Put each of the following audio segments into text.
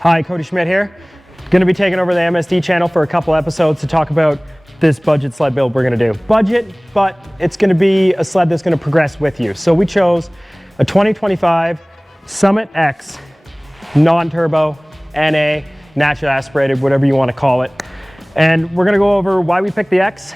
Hi, Cody Schmidt here. Going to be taking over the MSD channel for a couple episodes to talk about this budget sled build we're going to do. Budget, but it's going to be a sled that's going to progress with you. So we chose a 2025 Summit X non-turbo, NA, naturally aspirated, whatever you want to call it. And we're going to go over why we picked the X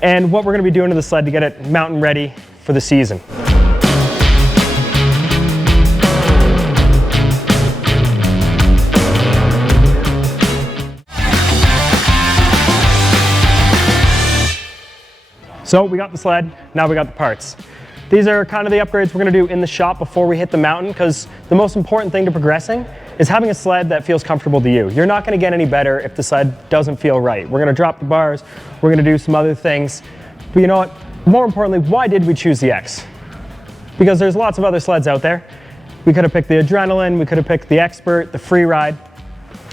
and what we're going to be doing to the sled to get it mountain ready for the season. So we got the sled, now we got the parts. These are kind of the upgrades we're going to do in the shop before we hit the mountain, because the most important thing to progressing is having a sled that feels comfortable to you. You're not going to get any better if the sled doesn't feel right. We're going to drop the bars, we're going to do some other things. But you know what? More importantly, why did we choose the X? Because there's lots of other sleds out there. We could have picked the Adrenaline, we could have picked the Expert, the Freeride.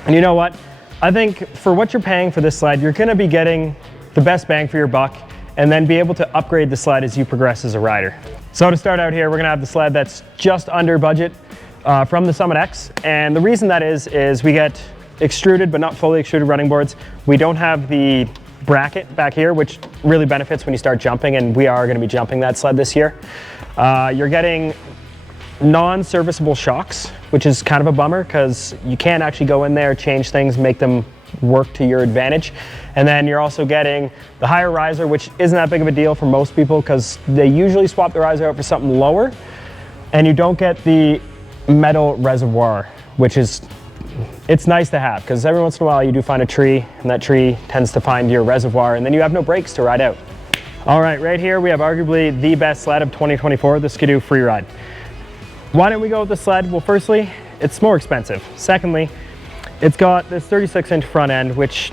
And you know what? I think for what you're paying for this sled, you're going to be getting the best bang for your buck, and then be able to upgrade the sled as you progress as a rider. So to start out here, we're gonna have the sled that's just under budget from the Summit X. And the reason that is we get extruded but not fully extruded running boards. We don't have the bracket back here, which really benefits when you start jumping, and we are gonna be jumping that sled this year. You're getting non-serviceable shocks, which is kind of a bummer because you can't actually go in there, change things, make them work to your advantage. And then you're also getting the higher riser, which isn't that big of a deal for most people because they usually swap the riser out for something lower. And you don't get the metal reservoir, which is, it's nice to have because every once in a while you do find a tree and that tree tends to find your reservoir and then you have no brakes to ride out. All right here we have arguably the best sled of 2024, the Skidoo Freeride. Why didn't we go with the sled? Well, firstly, it's more expensive. Secondly, it's got this 36-inch front end, which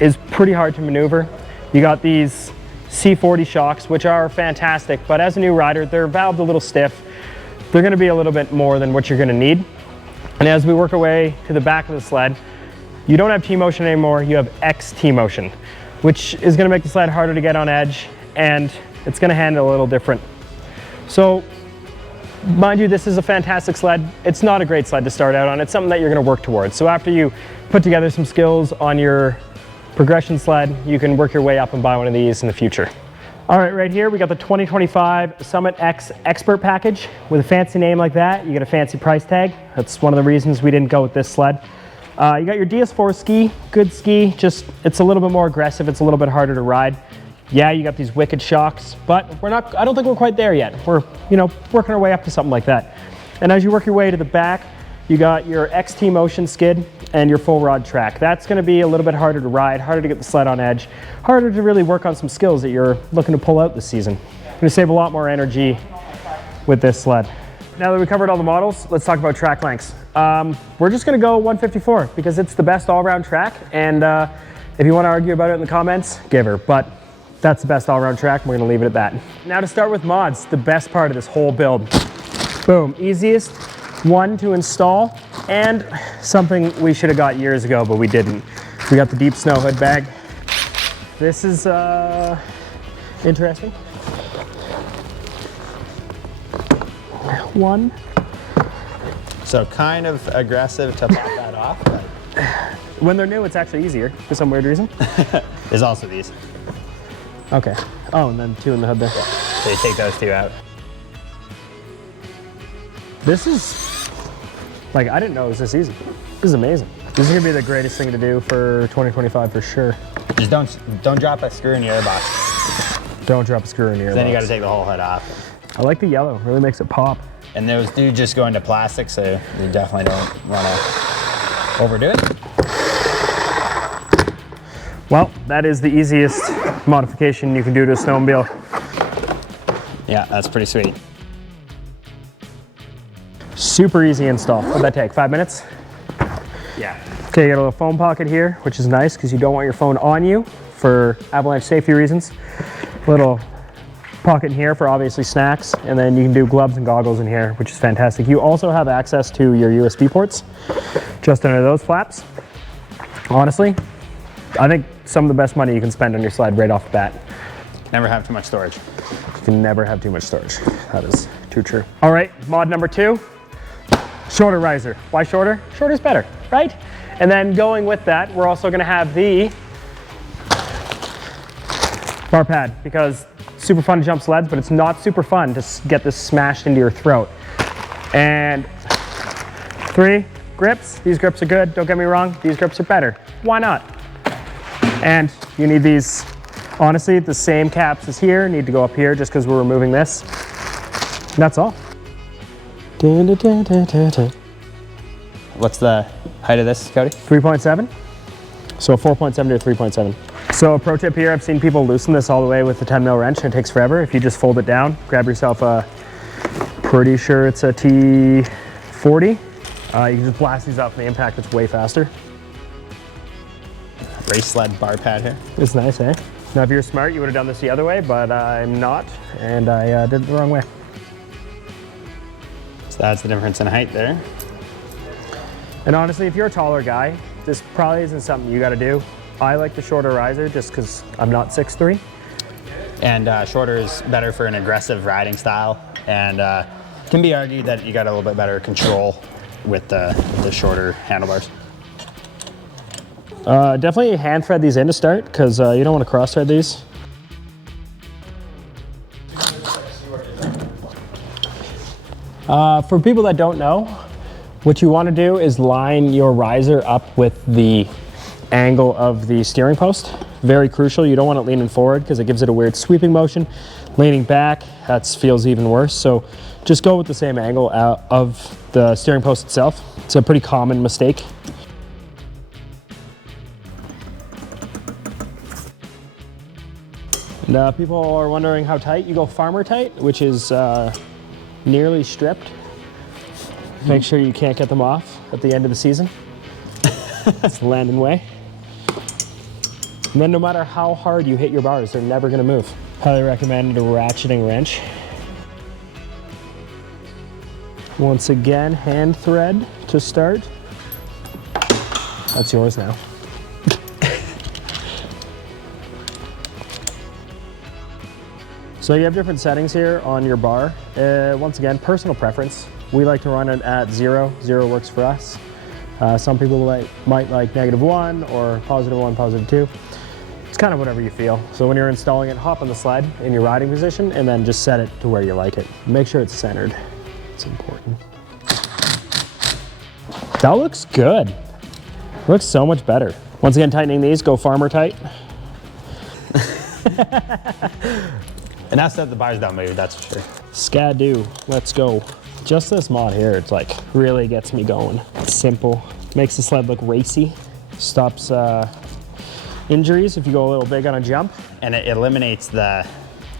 is pretty hard to maneuver. You got these C40 shocks, which are fantastic, but as a new rider, they're valved a little stiff. They're gonna be a little bit more than what you're gonna need. And as we work our way to the back of the sled, you don't have T-motion anymore, you have X T-motion, which is gonna make the sled harder to get on edge, and it's gonna handle a little different. So, mind you, this is a fantastic sled. It's not a great sled to start out on. It's something that you're gonna work towards. So after you put together some skills on your progression sled, you can work your way up and buy one of these in the future. All right here, we got the 2025 Summit X Expert package. With a fancy name like that, you get a fancy price tag. That's one of the reasons we didn't go with this sled. You got your DS4 ski, good ski, just it's a little bit more aggressive, it's a little bit harder to ride. Yeah, you got these wicked shocks, but I don't think we're quite there yet. We're, working our way up to something like that. And as you work your way to the back, you got your XT Motion skid and your full rod track. That's gonna be a little bit harder to ride, harder to get the sled on edge, harder to really work on some skills that you're looking to pull out this season. Gonna save a lot more energy with this sled. Now that we covered all the models, let's talk about track lengths. We're just gonna go 154 because it's the best all-around track, and if you wanna argue about it in the comments, give her, but that's the best all-around track, and we're gonna leave it at that. Now to start with mods, the best part of this whole build. Boom, easiest one to install, and something we should have got years ago, but we didn't. We got the deep snow hood bag. This is interesting. One. So kind of aggressive to pop that off. But when they're new, it's actually easier for some weird reason. There's also these. Okay. Oh, and then two in the hood there. So you take those two out. This is, like, I didn't know it was this easy. This is amazing. This is gonna be the greatest thing to do for 2025 for sure. Just don't drop a screw in your airbox. Don't drop a screw in your airbox. Then you gotta take the whole hood off. I like the yellow, really makes it pop. And those do just go into plastic, so you definitely don't wanna overdo it. Well, that is the easiest modification you can do to a snowmobile. Yeah, that's pretty sweet. Super easy install. What'd that take, 5 minutes? Yeah. Okay, you got a little phone pocket here, which is nice because you don't want your phone on you for avalanche safety reasons. Little pocket in here for obviously snacks, and then you can do gloves and goggles in here, which is fantastic. You also have access to your USB ports just under those flaps. Honestly, I think some of the best money you can spend on your sled right off the bat. Never have too much storage. You can never have too much storage. That is too true. All right, mod number 2. Shorter riser. Why shorter? Shorter's better, right? And then going with that, we're also gonna have the bar pad, because super fun to jump sleds, but it's not super fun to get this smashed into your throat. And 3 grips. These grips are good, don't get me wrong. These grips are better. Why not? And you need these, honestly, the same caps as here, need to go up here just because we're removing this. And that's all. What's the height of this, Cody? 3.7. So a 4.7 to a 3.7. So a pro tip here, I've seen people loosen this all the way with the 10 mil wrench and it takes forever. If you just fold it down, grab yourself a, pretty sure it's a T40. You can just blast these up and the impact is way faster. Race sled bar pad here. It's nice, eh? Now if you're smart, you would have done this the other way, but I'm not, and I did it the wrong way. So that's the difference in height there. And honestly, if you're a taller guy, this probably isn't something you gotta do. I like the shorter riser just because I'm not 6'3". And shorter is better for an aggressive riding style, and can be argued that you got a little bit better control with the shorter handlebars. Definitely hand thread these in to start, because you don't want to cross thread these. For people that don't know, what you want to do is line your riser up with the angle of the steering post. Very crucial. You don't want it leaning forward because it gives it a weird sweeping motion. Leaning back, that feels even worse. So just go with the same angle out of the steering post itself. It's a pretty common mistake. And people are wondering how tight. You go farmer tight, which is nearly stripped. Make sure you can't get them off at the end of the season. That's the Landon way. And then no matter how hard you hit your bars, they're never gonna move. Highly recommend a ratcheting wrench. Once again, hand thread to start. That's yours now. So you have different settings here on your bar. Once again, personal preference. We like to run it at 0. 0 works for us. Some people might like -1 or +1, +2. It's kind of whatever you feel. So when you're installing it, hop on the sled in your riding position and then just set it to where you like it. Make sure it's centered. It's important. That looks good. Looks so much better. Once again, tightening these, go farmer tight. And that's that the bars don't move, that's for sure. Skidoo, let's go. Just this mod here, it's like really gets me going. It's simple, makes the sled look racy, stops injuries if you go a little big on a jump. And it eliminates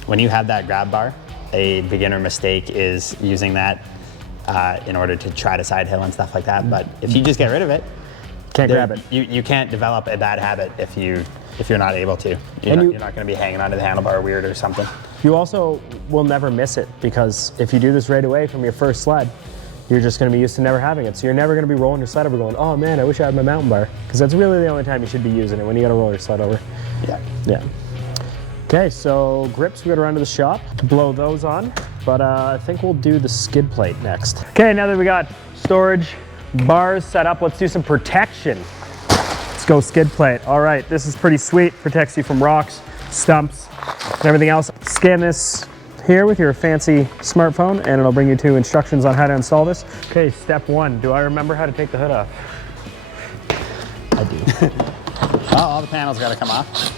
when you have that grab bar, a beginner mistake is using that in order to try to side hill and stuff like that. But if you just get rid of it, can't grab it. You can't develop a bad habit if you're not able to. You're not going to be hanging onto the handlebar weird or something. You also will never miss it, because if you do this right away from your first sled, you're just going to be used to never having it. So you're never going to be rolling your sled over going, oh man, I wish I had my mountain bar. Because that's really the only time you should be using it, when you got to roll your sled over. Yeah. Yeah. Okay, so grips we got to run to the shop to blow those on, but I think we'll do the skid plate next. Okay, now that we got storage bars set up, let's do some protection. Let's go skid plate. All right, this is pretty sweet. Protects you from rocks, stumps, and everything else. Scan this here with your fancy smartphone and it'll bring you to instructions on how to install this. Okay, step 1. Do I remember how to take the hood off? I do. Well, all the panels got to come off.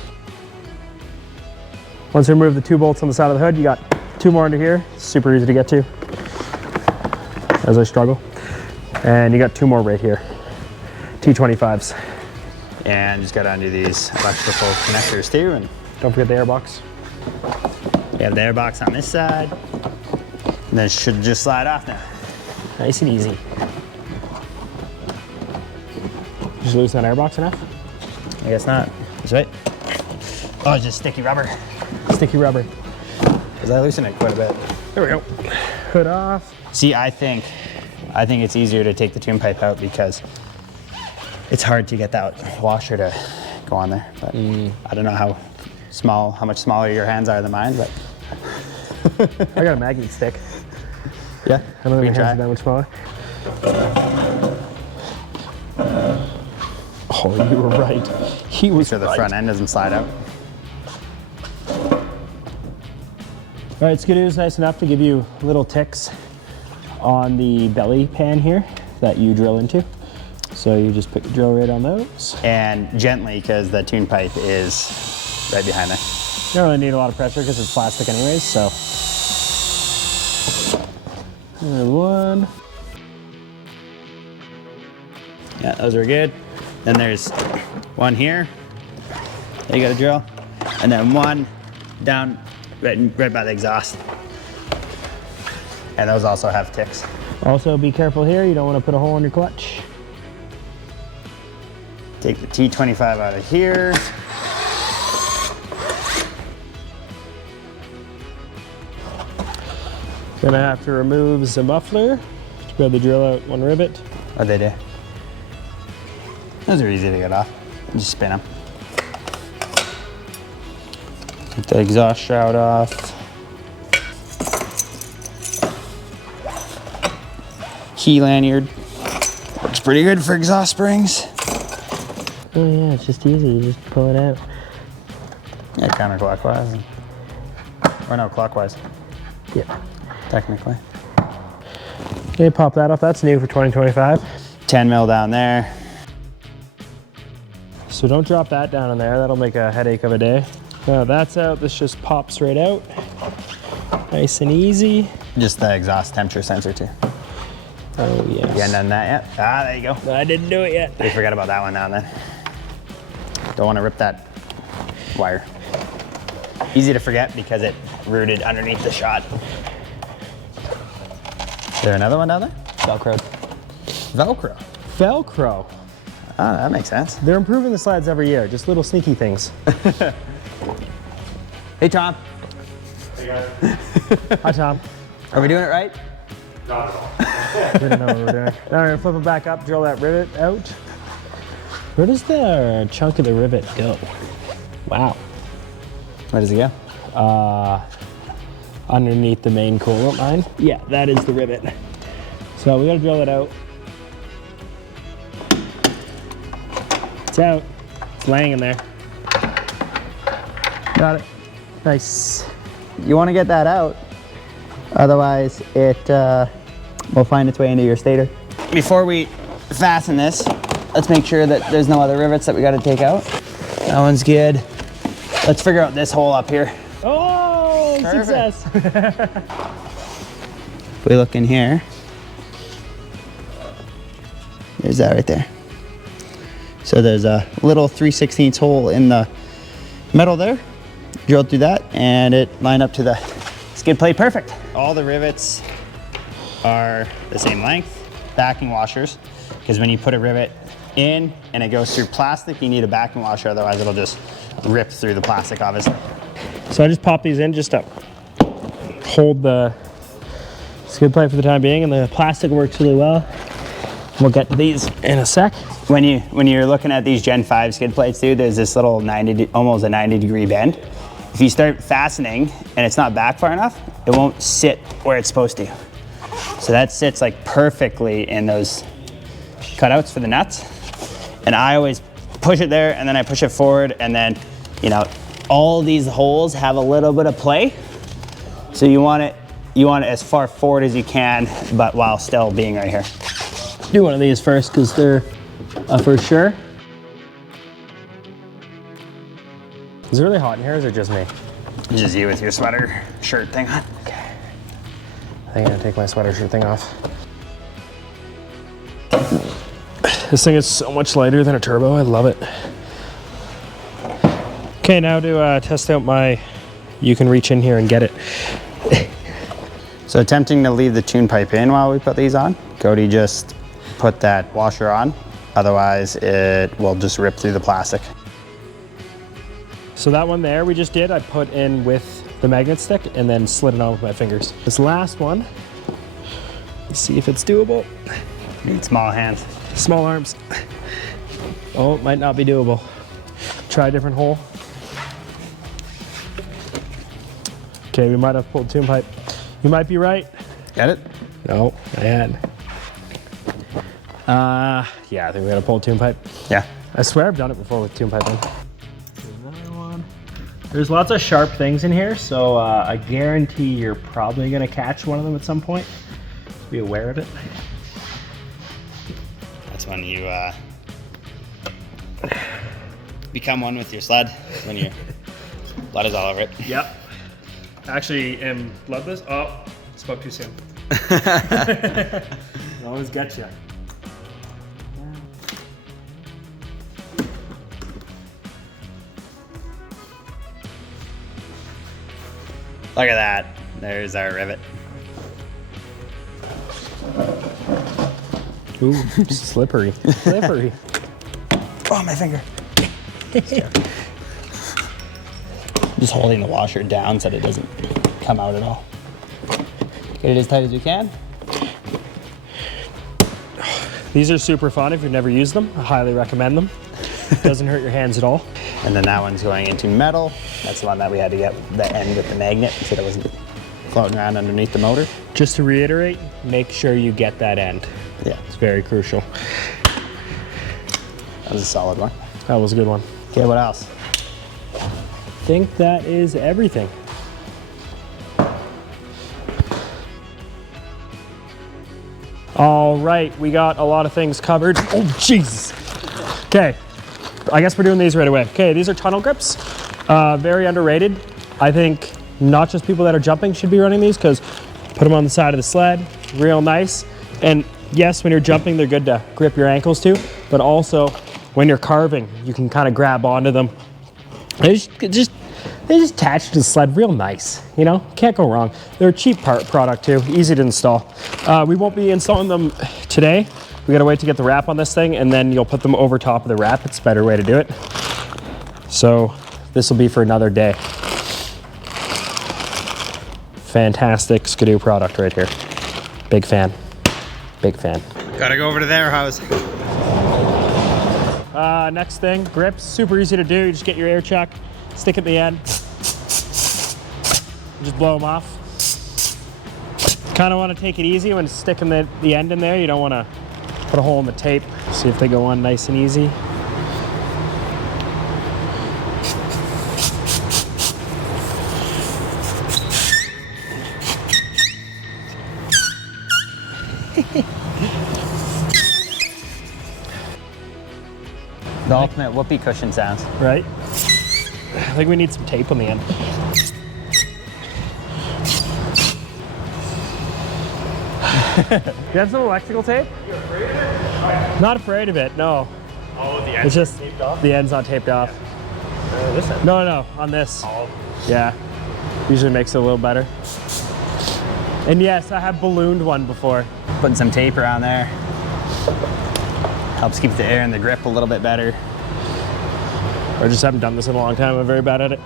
Once you remove the 2 bolts on the side of the hood, you got 2 more under here. Super easy to get to, as I struggle. And you got 2 more right here. T25s. And just got to undo these electrical connectors too. And don't forget the airbox. We have the airbox on this side. And then it should just slide off now. Nice and easy. Just loosen that airbox enough? I guess not. That's right. Oh, it's just sticky rubber. Sticky rubber. Because I loosen it quite a bit. There we go. Hood off. See, I think it's easier to take the tune pipe out because it's hard to get that washer to go on there. But I don't know how much smaller your hands are than mine, but. I got a magnet stick. Yeah, I don't think my hands are that much smaller. Oh, you were right. He was So the right. front end doesn't slide out. All right, skidoo is nice enough to give you little ticks on the belly pan here that you drill into. So you just put your drill right on those. And gently, because the tune pipe is right behind there. You don't really need a lot of pressure because it's plastic anyways, so. And one. Yeah, those are good. Then there's one here that you gotta drill. And then one down right by the exhaust. And those also have ticks. Also be careful here, you don't want to put a hole in your clutch. Take the T25 out of here. Gonna have to remove the muffler to be able to drill out one rivet. What'd they do? Those are easy to get off. Just spin them. Take the exhaust shroud off. Key lanyard. Works pretty good for exhaust springs. Oh yeah, it's just easy, you just pull it out. Yeah, counterclockwise. Or no, clockwise, Yeah. technically. Okay, pop that off, that's new for 2025. 10 mil down there. So don't drop that down in there, that'll make a headache of a day. Now that's out, this just pops right out. Nice and easy. Just the exhaust temperature sensor too. Oh yes. You haven't done that yet? Ah, there you go. I didn't do it yet. We forgot about that one now and then. Don't want to rip that wire. Easy to forget because it rooted underneath the shot. Is there another one down there? Velcro. Velcro. Velcro. Ah, that makes sense. They're improving the slides every year, just little sneaky things. Hey, Tom. Hey guys. Hi Tom. Are we doing it right? Not at all. Didn't know what we were doing. Now we're gonna flip it back up, drill that rivet out. Where does the chunk of the rivet go? Wow. Where does it go? Underneath the main coolant line. Yeah, that is the rivet. So we gotta drill it out. It's out. It's laying in there. Got it. Nice. You want to get that out. Otherwise, it will find its way into your stator. Before we fasten this, let's make sure that there's no other rivets that we got to take out. That one's good. Let's figure out this hole up here. Oh, Perfect. success. If we look in here, there's that right there. So there's a little 3/16 hole in the metal there. Drilled through that and it lined up to the skid plate perfect. All the rivets are the same length, backing washers, because when you put a rivet in and it goes through plastic, you need a backing washer, otherwise it'll just rip through the plastic, obviously. So I just pop these in just to hold the skid plate for the time being, and the plastic works really well. We'll get to these in a sec. When you're looking at these Gen 5 skid plates, dude, there's this little almost a 90-degree bend. If you start fastening and it's not back far enough, it won't sit where it's supposed to. So that sits like perfectly in those cutouts for the nuts. And I always push it there and then I push it forward, and then, you know, all these holes have a little bit of play. So you want it as far forward as you can, but while still being right here. Do one of these first because they're for sure. Is it really hot in here, or is it just me? Just you with your sweater shirt thing on. Okay. I think I'm gonna take my sweater shirt thing off. This thing is so much lighter than a turbo, I love it. Okay, now to test out my, you can reach in here and get it. So attempting to leave the tune pipe in while we put these on. Cody just put that washer on, otherwise it will just rip through the plastic. So that one there we just did, I put in with the magnet stick and then slid it on with my fingers. This last one, let's see if it's doable. Need small hands. Small arms. Oh, it might not be doable. Try a different hole. Okay, we might have pulled tune pipe. You might be right. Get it? No, I had. Yeah, I think we gotta pull a tune pipe. Yeah. I swear I've done it before with tune piping. Another one. There's lots of sharp things in here, so I guarantee you're probably gonna catch one of them at some point. Be aware of it. That's when you become one with your sled, when your blood is all over it. Yep. Actually, love this. Oh, spoke too soon. Always get you. Look at that. There's our rivet. Ooh, slippery. Slippery. Oh, my finger. Just holding the washer down so that it doesn't come out at all. Get it as tight as you can. These are super fun if you've never used them. I highly recommend them. Doesn't hurt your hands at all. And then that one's going into metal. That's the one that we had to get the end with the magnet so that it wasn't floating around underneath the motor. Just to reiterate, make sure you get that end. Yeah, It's very crucial. that was a solid one. That was a good one. Okay, what else? I think that is everything. All right, we got a lot of things covered. Oh, Jesus. Okay, I guess we're doing these right away. Okay, these are tunnel grips. Very underrated. I think not just people that are jumping should be running these because put them on the side of the sled, real nice. And yes, when you're jumping, they're good to grip your ankles too, but also when you're carving, you can kind of grab onto them. They just attach to the sled real nice, you know? Can't go wrong. They're a cheap product too, easy to install. We won't be installing them today. We gotta wait to get the wrap on this thing and then you'll put them over top of the wrap. It's a better way to do it. So this will be for another day. Fantastic skidoo product right here. Big fan, big fan. Gotta go over to their house. Next thing, grips, super easy to do. You just get your air chuck, stick at the end, just blow them off. Kind of want to take it easy when sticking the end in there. You don't want to put a hole in the tape. See if they go on nice and easy. The ultimate whoopee cushion sounds. Right? I think we need some tape on the end. You have some electrical tape? You afraid of it? Not afraid of it, no. Oh, the end's It's just taped off? the end's not taped off. This end? No, on this. Oh. Yeah, usually makes it a little better. And yes, I have ballooned one before. Putting some tape around there. Helps keep the air in the grip a little bit better. I just haven't done this in a long time. I'm very bad at it.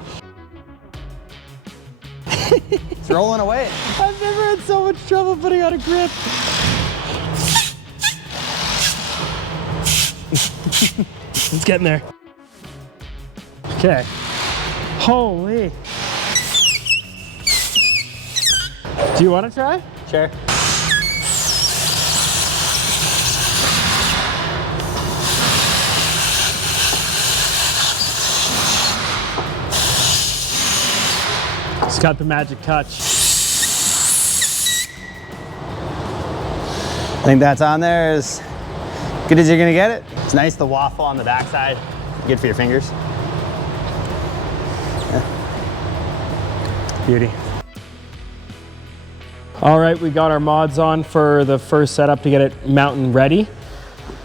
It's rolling away. I've never had so much trouble putting on a grip. It's getting there. Okay. Holy. Do you want to try? Sure. It's got the magic touch. I think that's on there as good as you're gonna get it. It's nice, the waffle on the backside. Good for your fingers. Yeah. Beauty. All right, we got our mods on for the first setup to get it mountain ready.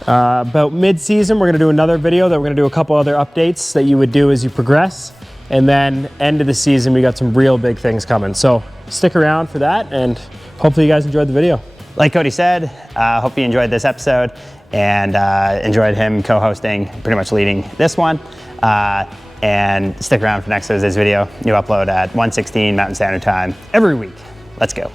About mid-season, we're gonna do another video that we're gonna do a couple other updates that you would do as you progress. And then end of the season, we got some real big things coming. So stick around for that and hopefully you guys enjoyed the video. Like Cody said, hope you enjoyed this episode and enjoyed him co-hosting, pretty much leading this one. And stick around for next Thursday's video. New upload at 1:16 Mountain Standard Time every week. Let's go.